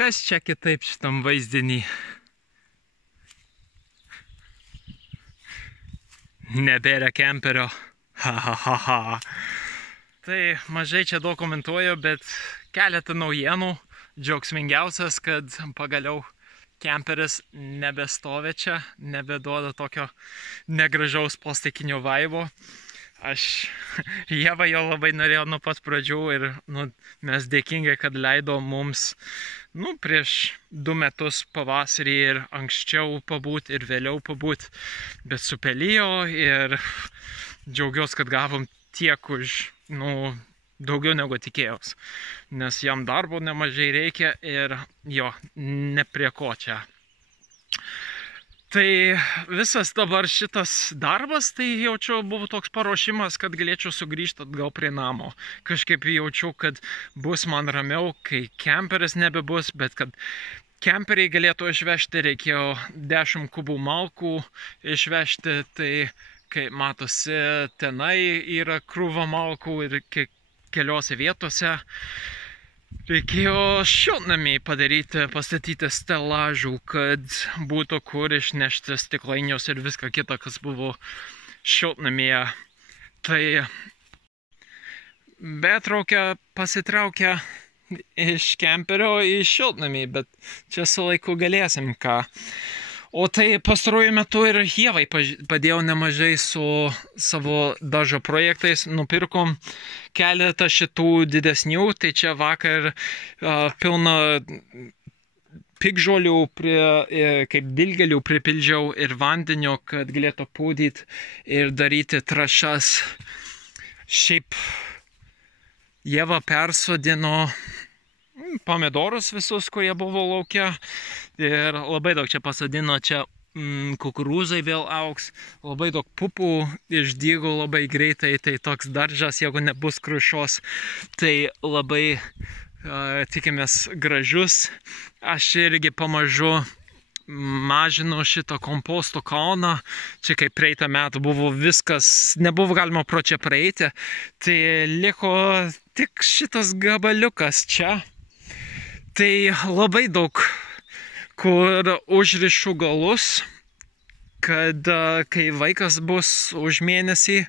kas čia kitaip šitam vaizdinį? Nebėra kemperio. Ha, ha, ha, ha. Tai mažai čia daug komentuoju, bet keletą naujienų. Džiaugsmingiausias, kad pagaliau kemperis nebestovi čia, nebeduoda tokio negražaus plastikinio vaibo. Ieva jo labai norėjo nuo pat pradžių ir mes dėkingai, kad leido mums prieš 2 metus pavasarį ir anksčiau pabūt ir vėliau pabūt, bet supelijo ir džiaugiuosi, kad gavom tiek už daugiau negu tikėjaus, nes jam darbo nemažai reikia ir jo, ne prie ko čia. Tai visas dabar šitas darbas, tai jaučiu, buvo toks paruošimas, kad galėčiau sugrįžti atgal prie namo. Kažkaip jaučiu, kad bus man ramiau, kai kemperis nebebus, bet kad kemperiai galėtų išvežti, reikėjo 10 kubų malkų išvežti, tai kaip matosi, tenai yra krūva malkų ir keliose vietose. Reikėjo šiltnamį padaryti, pastatyti stelažų, kad būtų kur išnešti stiklainius ir viską kitą, kas buvo šiltnamyje. Tai betraukia pasitraukia iš kemperio į šiltnamį, bet čia su laiku galėsim ką. O tai pastaruoju metu ir Ievai padėjau nemažai su savo dažo projektais. Nupirkom keletą šitų didesnių, tai čia vakar pilna piktžolių, kaip dilgėlių pripildžiau ir vandenio, kad galėtų pūdyti ir daryti trąšas. Šiaip Ieva persodino pomidorus visus, kurie buvo lauke, ir labai daug čia pasodino, čia kukurūzai vėl augs, labai daug pupų išdygo labai greitai, tai toks daržas, jeigu nebus krušos, tai labai tikimės gražus. Aš irgi pamažu mažinu šitą komposto kalną, čia kaip praeitą metą buvo viskas, nebuvo galima pro čia praeiti, tai liko tik šitas gabaliukas čia. Tai labai daug, kur užrišu galus, kad kai vaikas bus už mėnesį,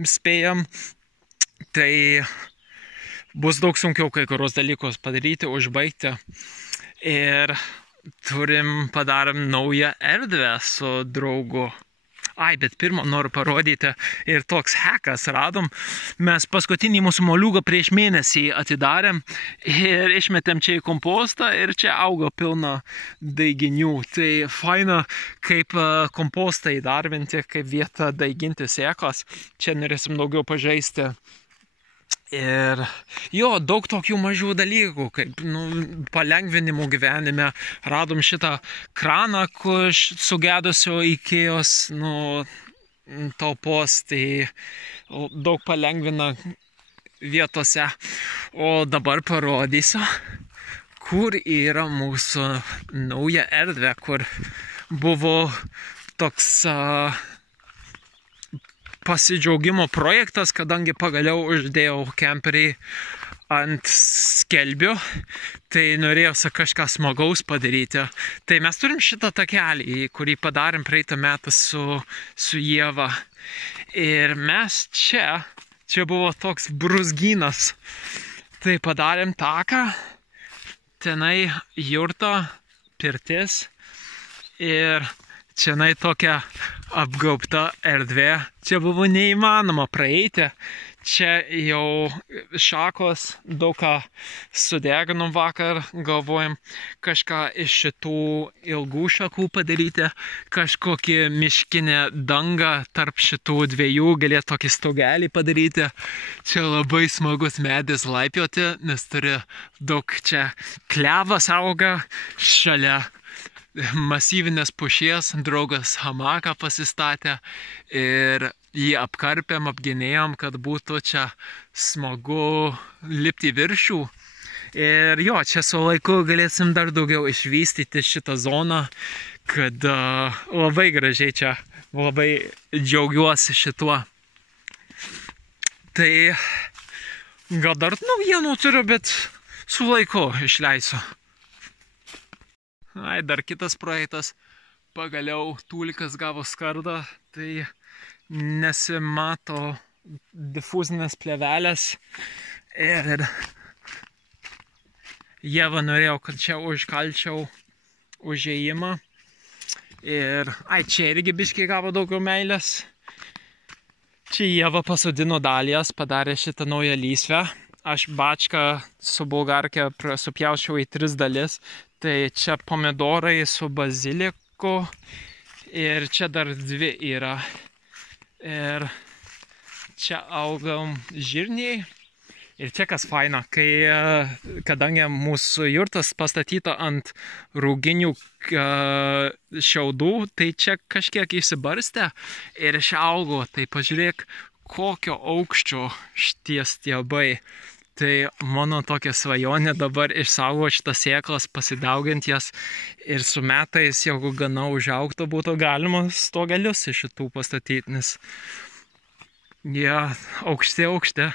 spėjam, tai bus daug sunkiau kai kurios dalykus padaryti, užbaigti. Ir padarėm naują erdvę su draugu. Bet pirmą noriu parodyti ir toks hekas radom. Mes paskutinį mūsų moliūgą prieš mėnesį atidarėm ir išmetėm čia į kompostą ir čia auga pilna daiginių. Tai faina, kaip kompostą įdarbinti, kaip vietą daiginti sėklas. Čia norėsim daugiau pažaisti. Ir jo, daug tokių mažų dalykų, kaip palengvinimų gyvenime. Radom šitą kraną, kur sugedusio Ikėjos talpos, tai daug palengvina vietose. O dabar parodysiu, kur yra mūsų nauja erdvė, kur buvo toks pasidžiaugimo projektas, kadangi pagaliau uždėjau kemperį ant skelbių, tai norėjausi kažką smagaus padaryti. Tai mes turim šitą takelį, kurį padarėm praeitą metą su Ieva. Ir mes čia buvo toks brūzgynas. Tai padarėm taką, tenai jurta, pirtis ir čianai tokia apgaubta erdvė. Čia buvo neįmanoma praeiti. Čia jau šakos, daug ką sudeginom vakar, galvojam kažką iš šitų ilgų šakų padaryti, kažkokį miškinę dangą tarp šitų dviejų, galėtų tokį stogelį padaryti. Čia labai smagus medis laipioti, nes turi daug čia klevas auga šalia masyvinės pušies, draugas hamaką pasistatė ir jį apkarpėm, apginėjom, kad būtų čia smagu lipti į viršų. Ir jo, čia su laiku galėsim dar daugiau išvystyti šitą zoną, kad labai gražiai čia, labai džiaugiuosi šituo. Tai gal dar naujienų turiu, bet su laiku išleisiu. Dar kitas projektas. Pagaliau tūlikas gavo skardą, tai nesimato difuzinės plėvelės. Ir Ieva norėjo, kad čia užkalčiau užėjimą. Ir čia irgi biškiai gavo daugiau meilės. Čia Ieva pasodino dalijas, padarė šitą naują lysvę. Aš bačką su bulgarke supjaučiau į 3 dalis. Tai čia pomidorai su baziliku ir čia dar 2 yra. Ir čia augam žirniai. Ir čia kas faina, kadangi mūsų jurtas pastatyta ant rūginių šiaudų, tai čia kažkiek išsibarstė ir išaugo. Tai pažiūrėk, kokio aukščio šitie stiebai. Tai mano tokia svajonė dabar išsaugoti šitas sėklas, pasidauginti jas ir su metais, jeigu gana užaugtų, būtų galima stogelius iš šitų pastatyti, nes jie aukšti.